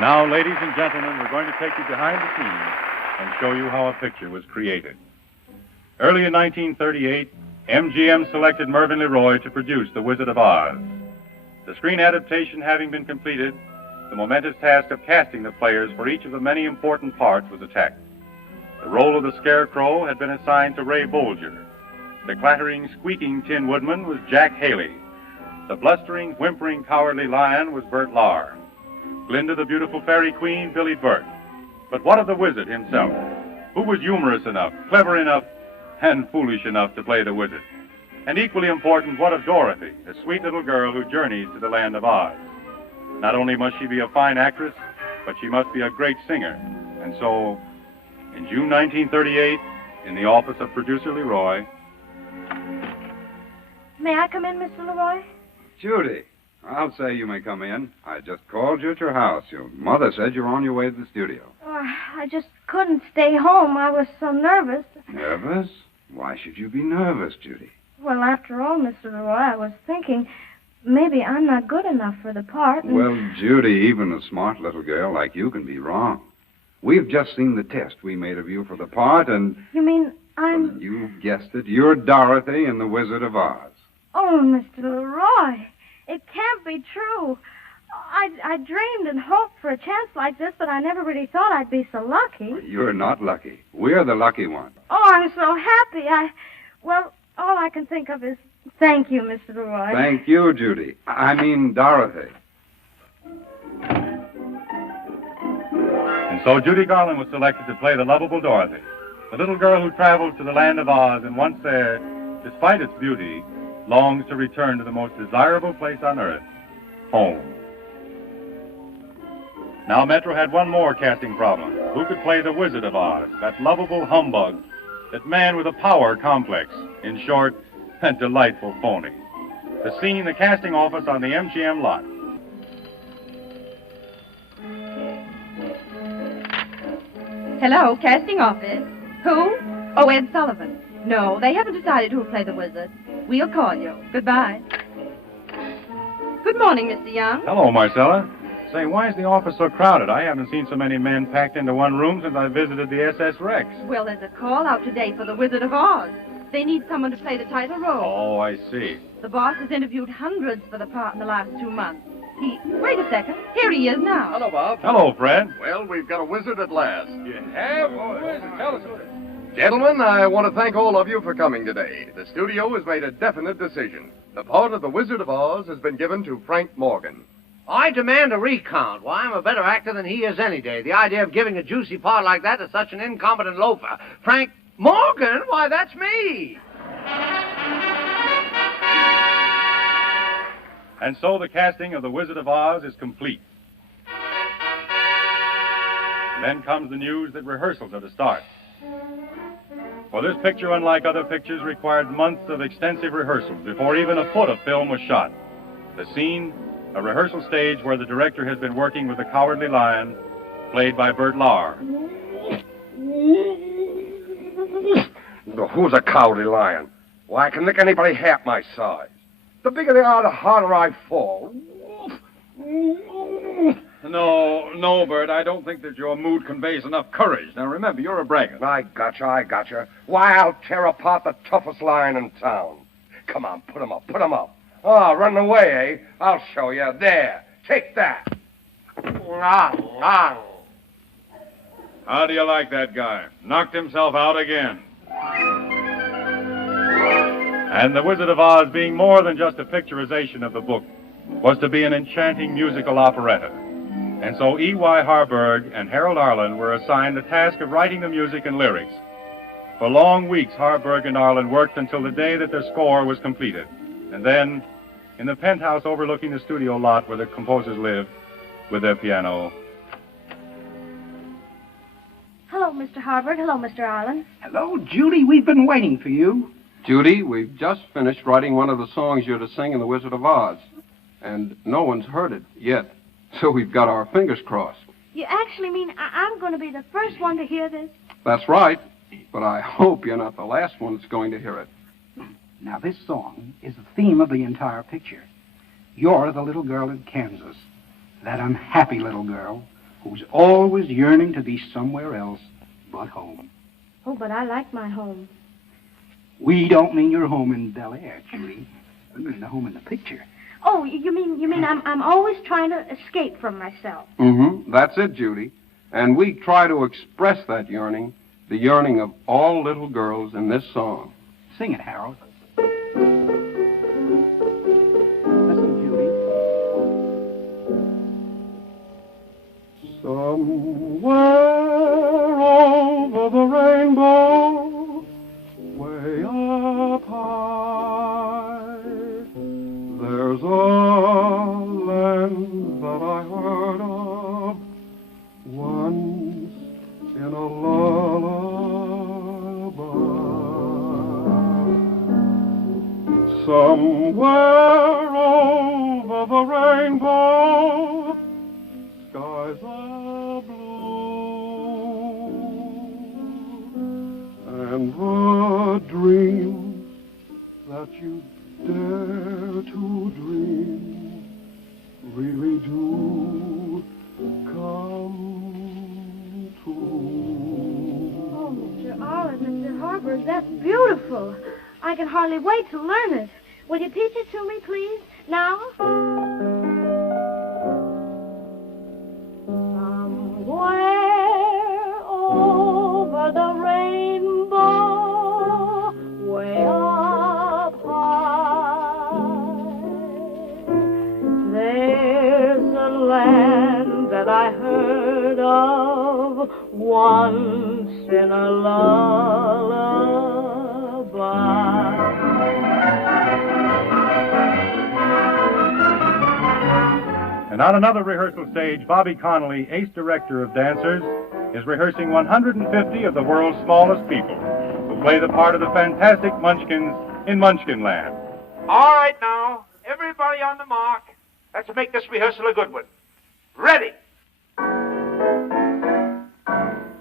Now, ladies and gentlemen, we're going to take you behind the scenes and show you how a picture was created. Early in 1938, MGM selected Mervyn LeRoy to produce The Wizard of Oz. The screen adaptation having been completed, the momentous task of casting the players for each of the many important parts was attacked. The role of the Scarecrow had been assigned to Ray Bolger. The clattering, squeaking Tin Woodman was Jack Haley. The blustering, whimpering, cowardly lion was Bert Lahr. Glinda the beautiful fairy queen, Billy Burt. But what of the wizard himself? Who was humorous enough, clever enough, and foolish enough to play the wizard? And equally important, what of Dorothy, a sweet little girl who journeys to the land of Oz? Not only must she be a fine actress, but she must be a great singer. And so, in June 1938, in the office of producer LeRoy... May I come in, Mr. LeRoy? Judy, I'll say you may come in. I just called you at your house. Your mother said you're on your way to the studio. Oh, I just couldn't stay home. I was so nervous. Nervous? Why should you be nervous, Judy? Well, after all, Mr. LeRoy, I was thinking maybe I'm not good enough for the part. Well, Judy, even a smart little girl like you can be wrong. We've just seen the test we made of you for the part, and... You mean I'm... Well, you've guessed it. You're Dorothy in The Wizard of Oz. Oh, Mr. LeRoy, it can't be true. I dreamed and hoped for a chance like this, but I never really thought I'd be so lucky. You're not lucky. We're the lucky ones. Oh, I'm so happy. Well, all I can think of is thank you, Mr. LeRoy. Thank you, Judy. I mean Dorothy. And so Judy Garland was selected to play the lovable Dorothy, the little girl who traveled to the land of Oz and once there, despite its beauty, longs to return to the most desirable place on earth, home. Now, Metro had one more casting problem. Who could play the Wizard of Oz, that lovable humbug, that man with a power complex, in short, that delightful phony? The scene, the casting office on the MGM lot. Hello, casting office. Who? Oh, Ed Sullivan. No, they haven't decided who'll play the wizard. We'll call you. Goodbye. Good morning, Mr. Young. Hello, Marcella. Say, why is the office so crowded? I haven't seen so many men packed into one room since I visited the SS Rex. Well, there's a call out today for the Wizard of Oz. They need someone to play the title role. Oh, I see. The boss has interviewed hundreds for the part in the last 2 months. Wait a second. Here he is now. Hello, Bob. Hello, Fred. Well, we've got a wizard at last. You have? Oh, wizard. Tell us who it is. Gentlemen, I want to thank all of you for coming today. The studio has made a definite decision. The part of the Wizard of Oz has been given to Frank Morgan. I demand a recount. Why, I'm a better actor than he is any day. The idea of giving a juicy part like that to such an incompetent loafer. Frank Morgan? Why, that's me. And so the casting of The Wizard of Oz is complete. And then comes the news that rehearsals are to start. For this picture, unlike other pictures, required months of extensive rehearsals before even a foot of film was shot. The scene, a rehearsal stage where the director has been working with the Cowardly Lion, played by Bert Lahr. Who's a cowardly lion? Why, I can lick anybody half my size. The bigger they are, the harder I fall. No, Bert, I don't think that your mood conveys enough courage. Now, remember, you're a braggart. I gotcha. Why, I'll tear apart the toughest lion in town. Come on, put him up. Oh, running away, eh? I'll show you. There, take that. How do you like that guy? Knocked himself out again. And The Wizard of Oz, being more than just a picturization of the book, was to be an enchanting musical operetta. And so E.Y. Harburg and Harold Arlen were assigned the task of writing the music and lyrics. For long weeks, Harburg and Arlen worked until the day that their score was completed. And then, in the penthouse overlooking the studio lot where the composers lived, with their piano. Hello, Mr. Harburg. Hello, Mr. Arlen. Hello, Judy. We've been waiting for you. Judy, we've just finished writing one of the songs you're to sing in The Wizard of Oz. And no one's heard it yet. So we've got our fingers crossed. You actually mean I'm going to be the first one to hear this? That's right. But I hope you're not the last one that's going to hear it. Now, this song is the theme of the entire picture. You're the little girl in Kansas, that unhappy little girl who's always yearning to be somewhere else but home. Oh, but I like my home. We don't mean your home in Bel Air, Judy. We mean the home in the picture. Oh, you mean I'm always trying to escape from myself. Mm-hmm. That's it, Judy. And we try to express that yearning, the yearning of all little girls in this song. Sing it, Harold. Listen, Judy. Somewhere over the rainbow, way up high, there's a land that I heard of once in a lullaby. Somewhere over the rainbow, skies are blue, and the dreams that you dare to dream really do come true. Oh, Mr. Arlen, Mr. Harburg, that's beautiful. I can hardly wait to learn it. Will you teach it to me, please? Now? Somewhere over the rainbow, way up high, there's a land that I heard of once in a lullaby. And on another rehearsal stage, Bobby Connolly, ace director of dancers, is rehearsing 150 of the world's smallest people who play the part of the fantastic Munchkins in Munchkinland. All right, now. Everybody on the mark. Let's make this rehearsal a good one. Ready.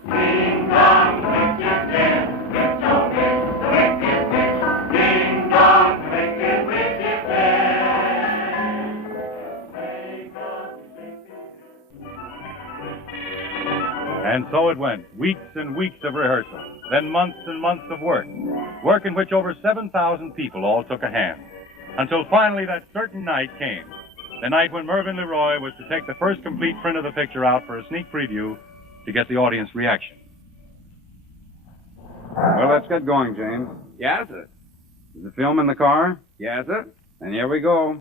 Ding dong, wicked witch, witch, oh witch, the wicked witch. Ding dong, wicked witch. And so it went, weeks and weeks of rehearsal, then months and months of work in which over 7,000 people all took a hand, until finally that certain night came, the night when Mervyn LeRoy was to take the first complete print of the picture out for a sneak preview to get the audience reaction. get going, James. Yes, sir. Is the film in the car? Yes, sir. Then here we go.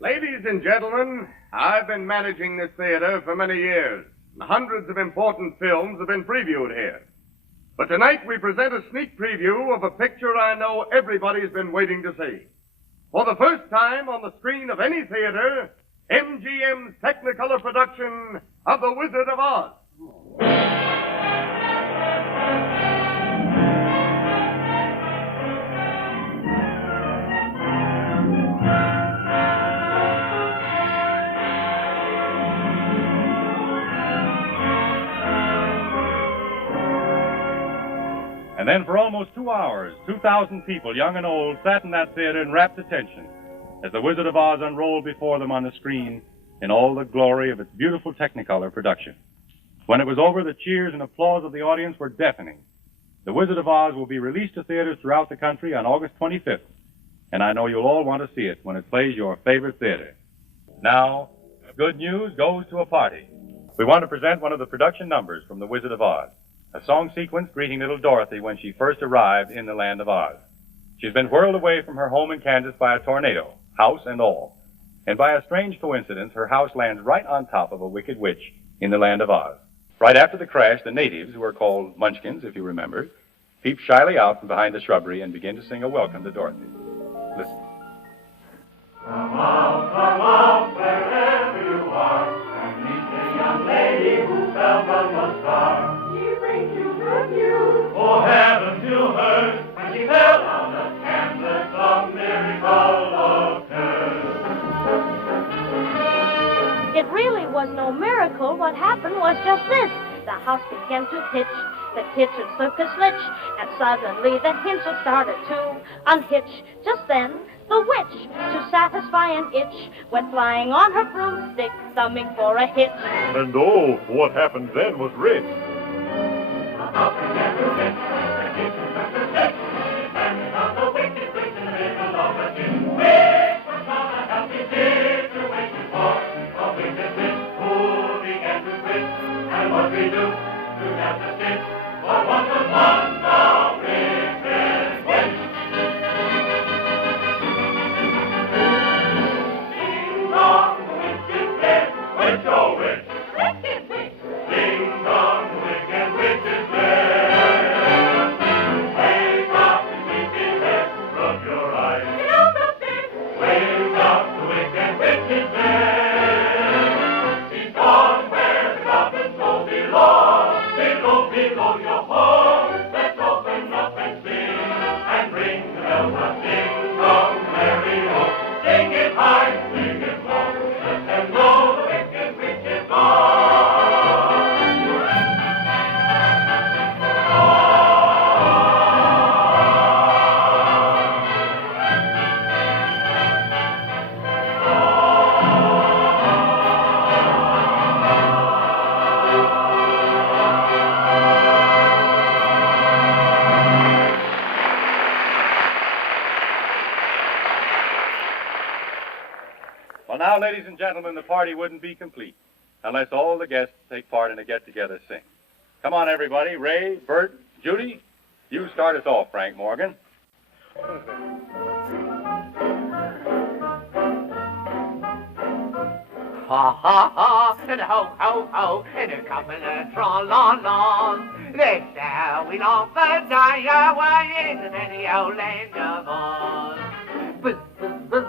Ladies and gentlemen, I've been managing this theater for many years. Hundreds of important films have been previewed here. But tonight we present a sneak preview of a picture I know everybody's been waiting to see. For the first time on the screen of any theater, MGM's Technicolor production of The Wizard of Oz. And then for almost 2 hours, 2,000 people, young and old, sat in that theater in rapt attention as The Wizard of Oz unrolled before them on the screen in all the glory of its beautiful Technicolor production. When it was over, the cheers and applause of the audience were deafening. The Wizard of Oz will be released to theaters throughout the country on August 25th, and I know you'll all want to see it when it plays your favorite theater. Now, good news goes to a party. We want to present one of the production numbers from The Wizard of Oz, a song sequence greeting little Dorothy when she first arrived in the land of Oz. She's been whirled away from her home in Kansas by a tornado, house and all. And by a strange coincidence, her house lands right on top of a wicked witch in the land of Oz. Right after the crash, the natives, who are called Munchkins, if you remember, peep shyly out from behind the shrubbery and begin to sing a welcome to Dorothy. Listen. Come out, wherever you are, and meet the young lady who fell from the star. She brings you good news. Oh, heaven to her, when she fell on the canvas, a miracle occurred. It really was no miracle. What happened was just this. The house began to pitch, the kitchen slipped a switch, and suddenly the hinges started to unhitch. Just then, the witch, to satisfy an itch, went flying on her broomstick, thumbing for a hitch. And oh, what happened then was rich. The house began to pitch, the kitchen started to switch, and found the wicked witch in the middle of the kitchen. Which was not a healthy situation for a wicked witch who began to twitch. And what we do to have the stitch, for what was once a wicked witch. Ding dong, the witch is dead. Witch, oh witch. Wicked witch. Ding dong, the wicked witch is dead. Wake up, the sleepy head. Rub your eyes. Get out of bed. Wake up, the wicked witch is dead. She's gone where the goblins go below. Below your home. Let's open up and sing, and ring the bells of ding dong, merry ho. Sing it high, sing it low, let them know the wicked witch is Well, now, ladies and gentlemen, the party wouldn't be complete unless all the guests take part in a get-together sing. Come on, everybody. Ray, Bert, Judy, you start us off, Frank Morgan. Ha ha ha, and ho ho ho, and a couple of tra-la-las. That's how we laugh and die away in the merry old land of Oz. Buzz, buzz, buzz,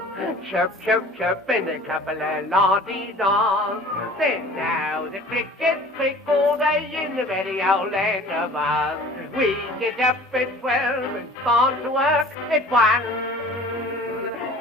chirp, chirp, chirp, and a couple of la-dee-daws. Then now the crickets click all day in the merry old land of Oz. We get up at 12 and start to work at 1.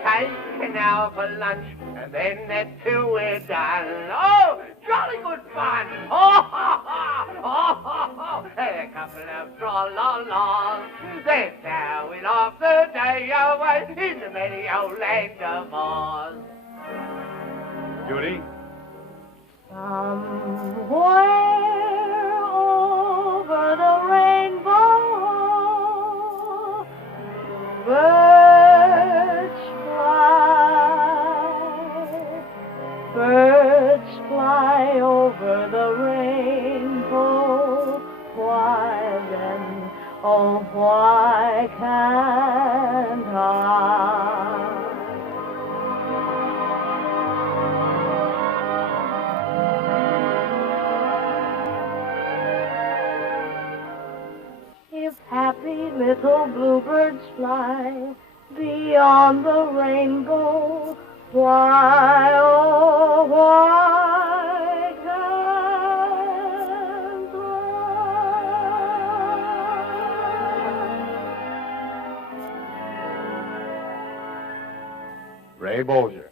Take an hour for lunch, and then at 2 we're done. Oh, jolly good fun! Oh, ha, ha! Oh, ha, ha! And a couple of tra-la-las. That's how we laugh the day away in the merry old land of Oz. Judy? Somewhere over the rainbow, birds fly, birds bluebirds fly over the rainbow, why then, oh, why can't I? If happy little bluebirds fly beyond the rainbow, why, oh, why can't Ray Bolger.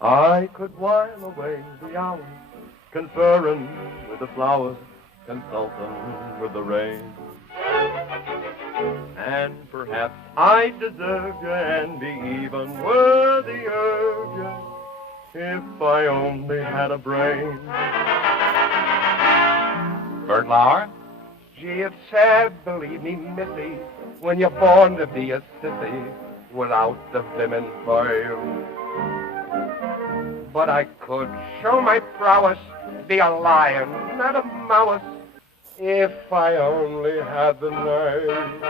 I could while away the hours, conferring with the flowers, consulting with the rain. And perhaps I deserve you and be even worthy of you if I only had a brain. Bert Lauer? Gee, it's sad, believe me, Missy, when you're born to be a sissy without the vimmin for you. But I could show my prowess, be a lion, not a mouse, if I only had the nerve.